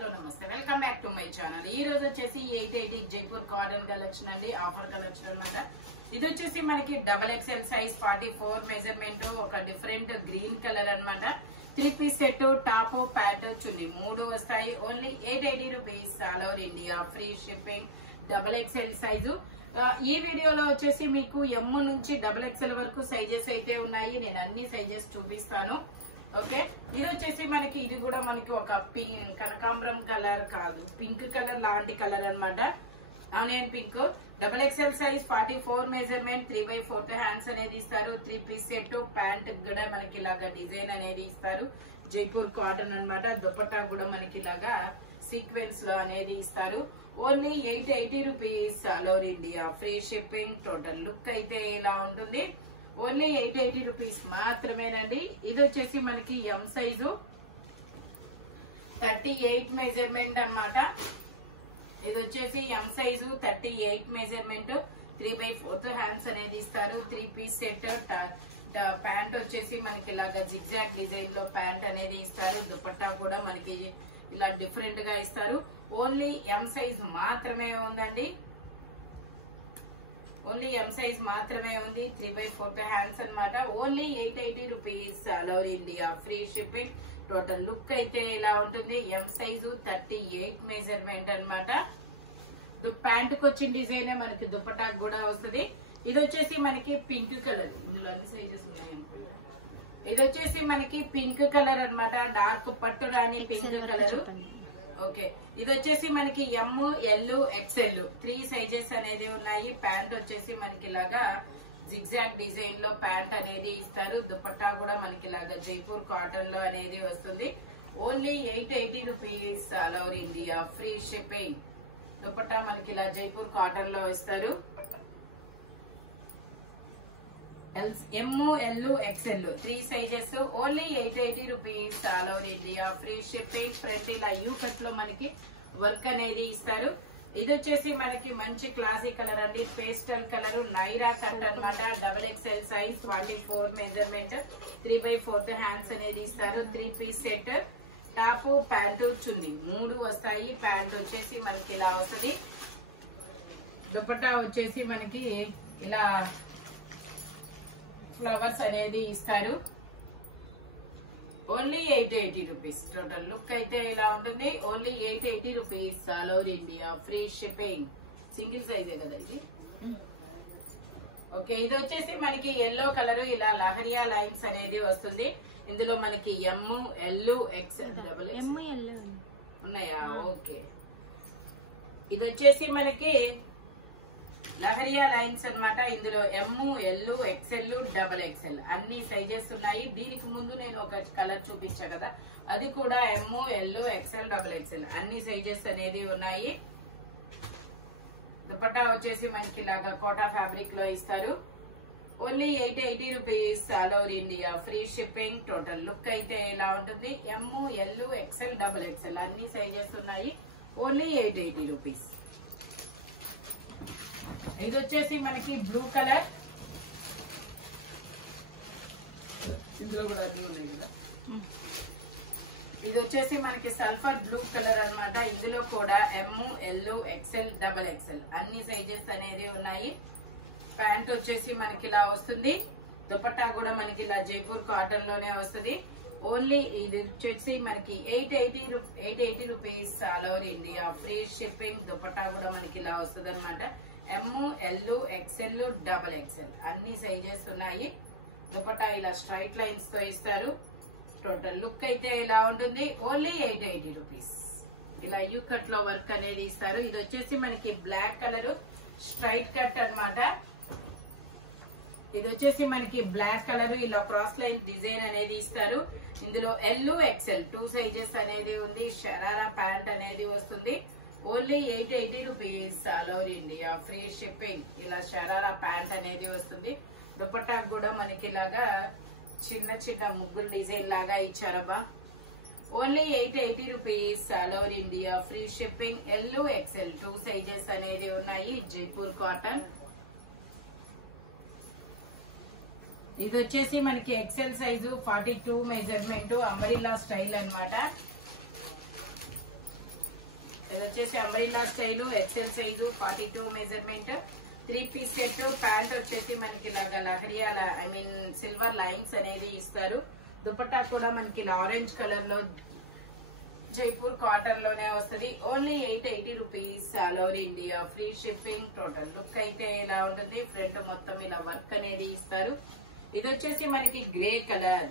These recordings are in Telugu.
హలో నమస్తే welcome back to my channel. ఈ రోజు వచ్చేసి 880 జైపూర్ కాటన్ కలెక్షన్ అండి, ఆఫర్ కలెక్షన్ అన్నమాట. ఇది వచ్చేసి మనకి XXL సైజ్ 44 మెజర్మెంట్, ఒక డిఫరెంట్ గ్రీన్ కలర్ అన్నమాట. 3 పీస్ సెట్, టాప్ ప్యాంట్ చున్నీ మూడు వస్తాయి. Only 880 rupees, all over India free shipping. XXL size. ఈ వీడియోలో వచ్చేసి మీకు M నుంచి XXL వరకు సైజెస్ అయితే ఉన్నాయి. నేను అన్ని సైజెస్ చూపిస్తాను. ఓకే, ఇది వచ్చేసి మనకి ఇది కూడా మనకి ఒక పింక్ కనకాంబరం కలర్ కాదు, పింక్ కలర్ లాంటి కలర్ అన్నమాట. Onion pink. XXL size 44 measurement, 3/4 hands అనేది ఇస్తారు. 3 పీస్ సెట్, ప్యాంట్ కూడా మనకి ఇలాగా డిజైన్ అనేది ఇస్తారు. జైపూర్ కాటన్ అన్నమాట. దుపట్టా కూడా మనకి ఇలాగా సీక్వెన్స్ లో అనేది ఇస్తారు. Only 880 rupees, all over India free shipping. Total look అయితే ఇలా ఉంటుంది. ఓన్లీ 880 రూపీస్ మాత్రమేనండి. ఇది వచ్చేసి మనకి M సైజు 38 మెజర్మెంట్ అన్నమాట. ఇది వచ్చేసి M సైజు 38 మెజర్మెంట్, 3/4 హ్యాండ్స్ అనేది ఇస్తారు. 3 పీస్ సెట్, ప్యాంట్ వచ్చేసి మనకి ఇలాగా జిగ్జాగ్ డిజైన్ లో ప్యాంట్ అనేది ఇస్తారు. దుపట్టా కూడా మనకి ఇలా డిఫరెంట్ గా ఇస్తారు. ఓన్లీ M సైజ్ మాత్రమే ఉందండి. ఓన్లీ M సైజ్ మాత్రమే ఉంది. 3/4 హ్యాండ్స్ అన్నమాట. Only 880 rupees, all over India free shipping. Total look అయితే ఇలా ఉంటుంది. M సైజు 38 మెజర్మెంట్ అన్నమాట. ప్యాంట్ కి వచ్చిన డిజైన్ మనకి దుపట్టాకు కూడా వస్తుంది. ఇది వచ్చేసి మనకి పింక్ కలర్, ఇందులో అన్ని సైజెస్ ఉన్నాయి అనుకుంటా. ఇది వచ్చేసి మనకి పింక్ కలర్ అన్నమాట. డార్క్ పట్టు రాని పింక్ కలర్. ఓకే, ఇది వచ్చేసి మనకి M, L, XL 3 సైజెస్ అనేది ఉన్నాయి. ప్యాంట్ వచ్చేసి మనకి ఇలాగా జిగ్జాగ్ డిజైన్ లో ప్యాంట్ అనేది ఇస్తారు. దుపట్టా కూడా మనకి ఇలాగా జైపూర్ కాటన్ లో అనేది వస్తుంది. Only 880 rupees, all over India free shipping. Dupatta మనకి ఇలా జైపూర్ కాటన్ లో ఇస్తారు. M, L, XL 3 sizes. Only 880 rupees, all over India free shipping. Front ఇలా యూ కట్ లో మనకి వర్క్ అనేది ఇస్తారు. ఇది వచ్చేసి మనకి మంచి క్లాసిక్ కలర్ అండి, పేస్టల్ కలర్, నైరా కట్ అన్నమాట. XXL సైజ్ 44 మెజర్మెంట్, 3/4 హ్యాండ్స్ అనేది ఇస్తారు. 3 పీస్ సెట్, టాప్ ప్యాంటు చున్నీ మూడు వస్తాయి. ప్యాంట్ వచ్చేసి మనకి ఇలా వస్తుంది. దుపట్టా వచ్చేసి మనకి ఇలా ఫ్లవర్స్ అనేది ఇస్తారు. Only 880 rupees. టోటల్ లుక్ అయితే ఇలా ఉంటుంది. Only 880 rupees, all over India free shipping. Single సైజే కదా ఇది. ఓకే, ఇది వచ్చేసి మనకి ఎల్లో కలర్, ఇలా లహరియా లైన్స్ అనేది వస్తుంది. ఇందులో మనకి M, L, XL ఉన్నాయా? ఓకే, ఇది వచ్చేసి మనకి లహరియా లైన్స్ అన్నమాట. ఇందులో M, L, XL, XXL అన్ని సైజెస్ ఉన్నాయి. దీనికి ముందు నేను ఒక కలర్ చూపించా కదా, అది కూడా M, L, XL, XXL అన్ని సైజెస్ అనేది ఉన్నాయి. దుపట్టా వచ్చేసి మనకి ఇలాగా కోటా ఫ్యాబ్రిక్ లో ఇస్తారు. Only 880 rupees, all over India free shipping. Total look అయితే ఇలా ఉంటుంది. M, L, XL, XXL అన్ని సైజెస్ ఉన్నాయి. Only 880 rupees. ఇది వచ్చేసి మనకి బ్లూ కలర్, ఇందులో కూడా అన్ని ఉన్నాయి కదా. ఇది వచ్చేసి మనకి సల్ఫర్ బ్లూ కలర్ అన్నమాట. ఇందులో కూడా M, L, XL, XXL అన్ని సైజెస్ అనేది ఉన్నాయి. ప్యాంట్ వచ్చేసి మనకి ఇలా వస్తుంది. దుపట్టా కూడా మనకి ఇలా జైపూర్ కాటన్ లోనే వస్తుంది. ఓన్లీ ఇది వచ్చేసి మనకి 880 rupees, all over India free shipping. Dupatta కూడా మనకి ఇలా వస్తుంది అనమాట. M, L, XL, XXL అన్ని సైజెస్ ఉన్నాయి. దుపట్టా ఇలా స్ట్రైట్ లైన్స్ తో ఇస్తారు. టోటల్ లుక్ అయితే ఇలా ఉంటుంది. Only 880 rupees. ఇలా యూ కట్ లో వర్క్ అనేది ఇస్తారు. ఇది వచ్చేసి మనకి బ్లాక్ కలర్ స్ట్రైట్ కట్ అన్నమాట. ఇది వచ్చేసి మనకి బ్లాక్ కలర్, ఇలా క్రాస్ లైన్ డిజైన్ అనేది ఇస్తారు. ఇందులో L, XL 2 సైజెస్ అనేది ఉంది. షరారా ప్యాంట్ అనేది వస్తుంది. Only 880 rupees, all over India free shipping. ఇలా షరారా ప్యాంట్ అనేది వస్తుంది. దుపట్టా కూడా మనకి ఇలాగా చిన్న చిన్న ముగ్గులు డిజైన్ లాగా ఇచ్చారబ్బా. Only 880 rupees, all over India free shipping. L, XL 2 sizes అనేది ఉన్నాయి. జైపూర్ కాటన్. ఇది వచ్చేసి మనకి XL size 42 measurement, umbrella style అన్నమాట. వచ్చేసి umbrella style XL size 42 measurement 3 piece set. Pant వచ్చేసి మనకి ఇలాగా leheriya I mean silver lines అనేది ఇస్తారు. దుపట్టా కూడా మనకి ఇలా ఆరెంజ్ కలర్ లో జైపూర్ కాటన్ లోనే వస్తుంది. Only 880 rupees all over India, free shipping. Total look అయితే ఇలా ఉంటుంది. ఫ్రంట్ మొత్తం ఇలా వర్క్ అనేది ఇస్తారు. ఇది వచ్చేసి మనకి గ్రే కలర్,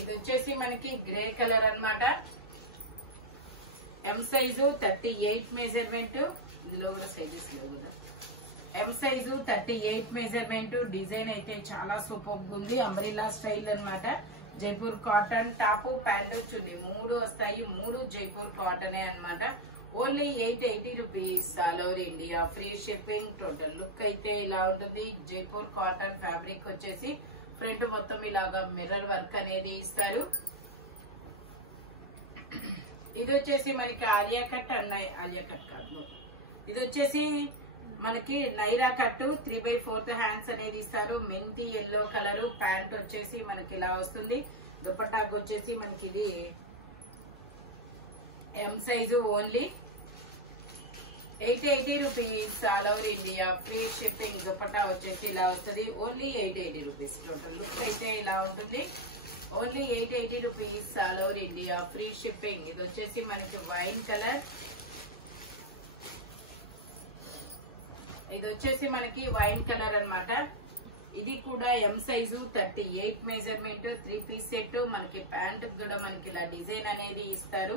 ఇది వచ్చేసి మనకి గ్రే కలర్ అన్నమాట. ఎం సైజు 38 మెజర్మెంట్, ఇందులో కూడా సైజెస్ లేవు కదా. ఎం సైజు 38 మెజర్మెంట్. డిజైన్ అయితే చాలా సూపర్ ఉంది. అంబ్రెల్లా స్టైల్ అన్నమాట. జైపూర్ కాటన్ టాప్ ప్యాంట్ చున్నీ 3 వస్తాయి. 3 జైపూర్ కాటనే అన్నమాట. Only 880 rupees all over India, free shipping. Total look అయితే ఇలా ఉంటుంది. జైపూర్ కాటన్ ఫ్యాబ్రిక్ వచ్చేసి ఫ్రంట్ మొత్తం ఇలాగా మిర్రర్ వర్క్ అనేది ఇస్తారు. ఇది వచ్చేసి మనకి ఆలియా కట్ ఆలియా కట్ కాదు, ఇది వచ్చేసి మనకి నైరా కట్ 3/4 హ్యాండ్స్ అనేది ఇస్తారు. మెంతి ఎల్లో కలర్. ప్యాంట్ వచ్చేసి మనకి ఇలా వస్తుంది. దుపట్టాకు వచ్చేసి మనకి ఇది M size. Only 880 rupees all over India, free shipping. Dupatta వచ్చేసి ఇలా వస్తుంది. Only 880 rupees. టోటల్ లుక్ అయితే ఇలా ఉంటుంది. Only 880 rupees all over India, free shipping. ఇది వచ్చేసి మనకి వైన్ కలర్, ఇది వచ్చేసి మనకి వైన్ కలర్ అన్నమాట. ఇది కూడా M size 38 measurement 3 piece set. మనకి ప్యాంట్ కూడా మనకి ఇలా డిజైన్ అనేది ఇస్తారు.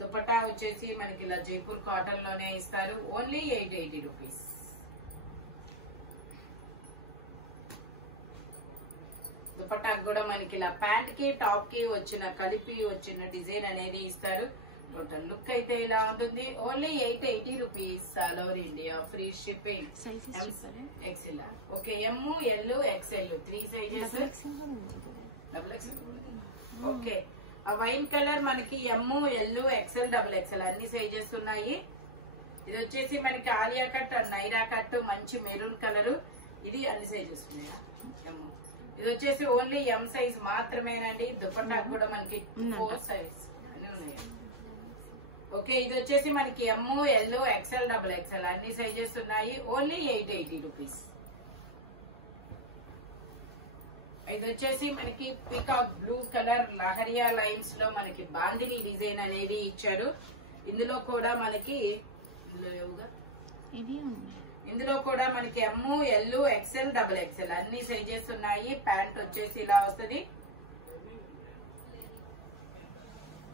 దుపట్టా వచ్చేసి మనకి ఇలా జైపూర్ కాటన్ లోనే ఇస్తారు. Only 880 rupees. దుపట్టా కూడా మనకి ఇలా ప్యాంట్ కి టాప్ కి వచ్చిన కలిపి వచ్చిన డిజైన్ అనేది ఇస్తారు. టోటల్ లుక్ అయితే ఇలా ఉంటుంది. Only 880 rupees all over India, free shipping. XL okay, M L XL 3 sizes. Okay, ఆ వైన్ కలర్ మనకి ఎం ఎల్ ఎక్సెల్ XXL అన్ని సైజెస్ ఉన్నాయి. ఇది వచ్చేసి మనకి ఆలియా కట్ నైరా కట్ మంచి మెరూన్ కలర్. ఇది అన్ని సైజెస్ ఉన్నాయా? ఇది వచ్చేసి ఓన్లీ ఎం సైజ్ మాత్రమేనండి. దుపట్టా కూడా మనకి 4 సైజ్ అన్ని ఉన్నాయి. ఓకే, ఇది వచ్చేసి మనకి ఎం ఎల్ ఎక్సెల్ XXL అన్ని సైజెస్ ఉన్నాయి. Only 880 rupees. ఇది వచ్చేసి మనకి peacock blue colour leheriya lines లో మనకి బాందిని డిజైన్ అనేది ఇచ్చారు. ఇందులో కూడా మనకి ఇందులో కూడా మనకి ఎం ఎల్ ఎక్సెల్ XXL అన్ని సైజెస్ ఉన్నాయి. ప్యాంట్ వచ్చేసి ఇలా వస్తుంది.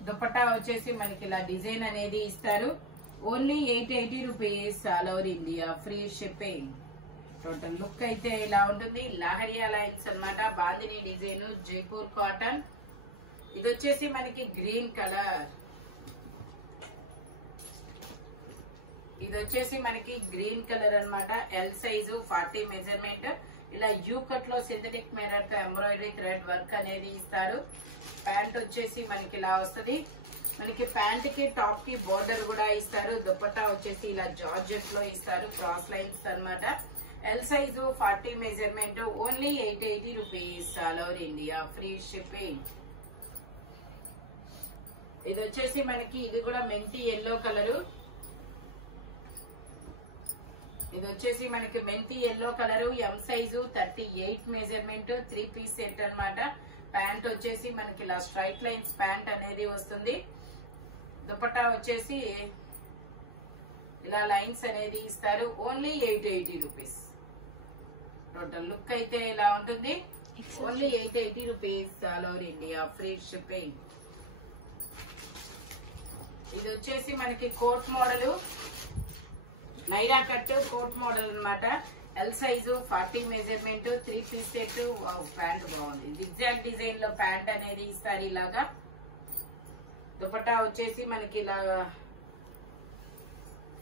దుపట్టా వచ్చేసి మనకి ఇలా డిజైన్ అనేది ఇస్తారు. Only 880 rupees all over India, free shipping. Total look అయితే ఇలా ఉంటుంది. లహరియా లైన్స్ అన్నమాట. Bandhani design Jaipur cotton. ఇది వచ్చేసి మనకి గ్రీన్ కలర్, ఇది వచ్చేసి మనకి గ్రీన్ కలర్ అన్నమాట. L size 40 measurement. ఇలా యూ కట్ లో సింథటిక్ మిర్రర్ తో ఎంబ్రాయిడరీ థ్రెడ్ వర్క్ అనేది ఇస్తారు. ప్యాంట్ వచ్చేసి మనకి ఇలా వస్తుంది. మనకి ప్యాంట్ కి టాప్ కి బోర్డర్ కూడా ఇస్తారు. దుపట్టా వచ్చేసి ఇలా జార్జెట్ లో ఇస్తారు. క్రాస్ లైన్స్ అన్నమాట. L size 40 measurement. Only 880 rupees all over India, free shipping. ఇది వచ్చేసి మనకి ఇది కూడా మెంతి ఎల్లో కలరు. ఇది వచ్చేసి మనకి మెంతి yellow colour. M size 38 measurement 3 piece set అన్నమాట. ప్యాంట్ వచ్చేసి మనకి ఇలా స్ట్రైట్ లైన్స్ ప్యాంట్ అనేది వస్తుంది. దుపట్టా వచ్చేసి ఇలా లైన్స్ అనేది ఇస్తారు. Only 880 rupees. టోటల్ లుక్ అయితే ఇలా ఉంటుంది. Only 880 rupees all over India, free shipping. ఇది వచ్చేసి మనకి coat model Naira cut coat model అన్నమాట. L size 40 measurement 3 piece set. Pant బాగుంది. జిగ్జాగ్ డిజైన్ లో ప్యాంట్ అనేది ఇస్తారు ఇలాగా. దుపట్టా వచ్చేసి మనకి ఇలా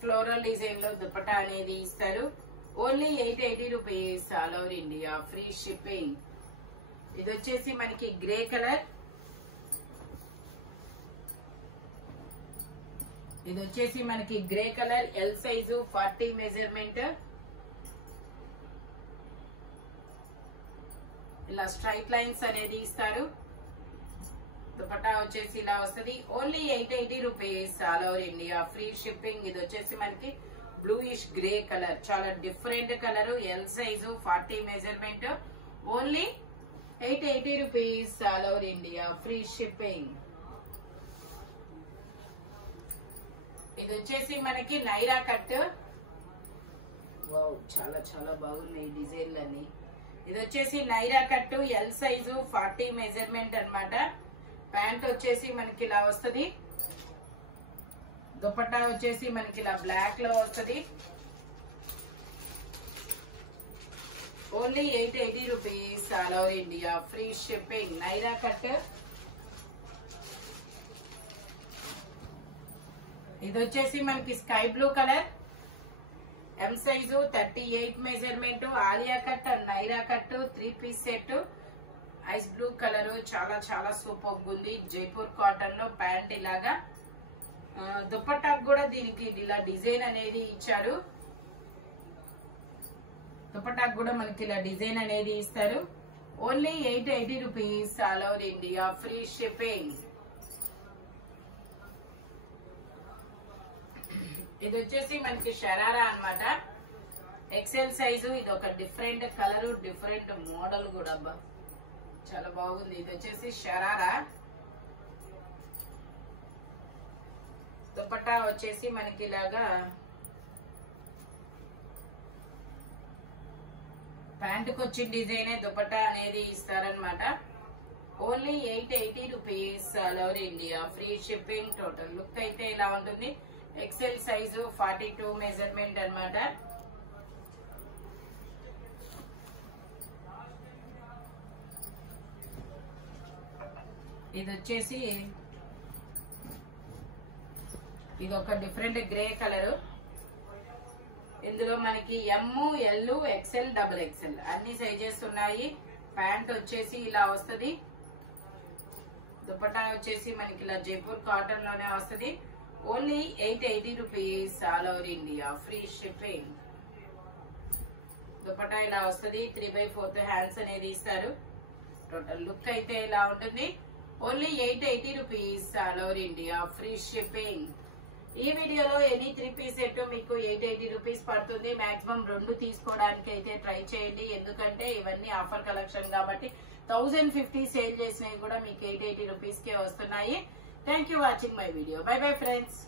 ఫ్లోరల్ డిజైన్ లో దుపట్టా అనేది ఇస్తారు. Only 880 rupees all over India, free shipping. ఇది వచ్చేసి మనకి గ్రే కలర్. ఇది వచ్చేసి మనకి grey colour. L size 40 measurement. ఇలా స్ట్రైట్ లైన్స్ అనేది ఇస్తారు. దుపట్టా వచ్చేసి ఇలా వస్తుంది. Only 880 rupees all over India, free shipping. ఇది వచ్చేసి మనకి బ్లూయిష్ గ్రే కలర్, చాలా different colour, L size 40 measurement. Only 880 rupees all over India, free shipping. ఇది వచ్చేసి మనకి నైరా కట్. వావ్, చాలా చాలా బాగున్నాయి డిజైన్లన్నీ. ఇది వచ్చేసి Naira cut, L size 40 measurement అన్నమాట. ప్యాంట్ వచ్చేసి మనకి ఇలా వస్తుంది. దుపట్టా వచ్చేసి మనకి ఇలా బ్లాక్ లో వస్తుంది. Only 880 rupees all over India, free shipping. Naira cut. ఇది వచ్చేసి మనకి sky blue colour, M size 38 measurement. Alia cut and Naira cut 3 piece set. Ice blue colour, చాలా చాలా సూపర్ ఉంది. జైపూర్ కాటన్ లో ప్యాంట్ ఇలాగా. దుపట్టాకు కూడా దీనికి ఇలా డిజైన్ అనేది ఇచ్చారు. దుపట్టాకు కూడా మనకి ఇలా డిజైన్ అనేది ఇస్తారు. Only 880 rupees all over India, free shipping. ఇది వచ్చేసి మనకి షరారా అన్నమాట, ఎక్సెల్ సైజు. ఇది ఒక డిఫరెంట్ కలర్, డిఫరెంట్ మోడల్ కూడా, చాలా బాగుంది. ఇది వచ్చేసి షరారా. దుపట్టా వచ్చేసి మనకి ఇలాగా ప్యాంటుకు వచ్చిన డిజైనే దుపట్టా అనేది ఇస్తారనమాట. Only 880 rupees all over India, free shipping. Total look అయితే ఇలా ఉంటుంది. ఎక్సెల్ సైజు 42 మెజర్మెంట్ అన్నమాట. ఇది వచ్చేసి ఇది ఒక డిఫరెంట్ గ్రే కలర్. ఇందులో మనకి ఎమ్, ఎల్, ఎక్సెల్, డబుల్ ఎక్సెల్ అన్ని సైజెస్ ఉన్నాయి. ప్యాంట్ వచ్చేసి ఇలా వస్తుంది. దుపట్టా వచ్చేసి మనకి ఇలా జైపూర్ కాటన్ లోనే వస్తుంది. Only 880 rupees all over India, free shipping. Dupatta ఇలా వస్తుంది. 3/4 హ్యాండ్స్ అనేది ఇస్తారు. టోటల్ లుక్ అయితే ఇలా ఉంటుంది. Only 880 rupees all over India, free shipping. ఈ వీడియోలో ఎనీ 3 పీస్ సెట్ మీకు 880 రూపీస్ పడుతుంది. మాక్సిమం 2 తీసుకోవడానికి అయితే ట్రై చేయండి, ఎందుకంటే ఇవన్నీ ఆఫర్ కలెక్షన్ కాబట్టి. 1050 సేల్ చేసినవి కూడా మీకు 880 రూపీస్ కే వస్తున్నాయి. Thank you watching my video. By bye friends.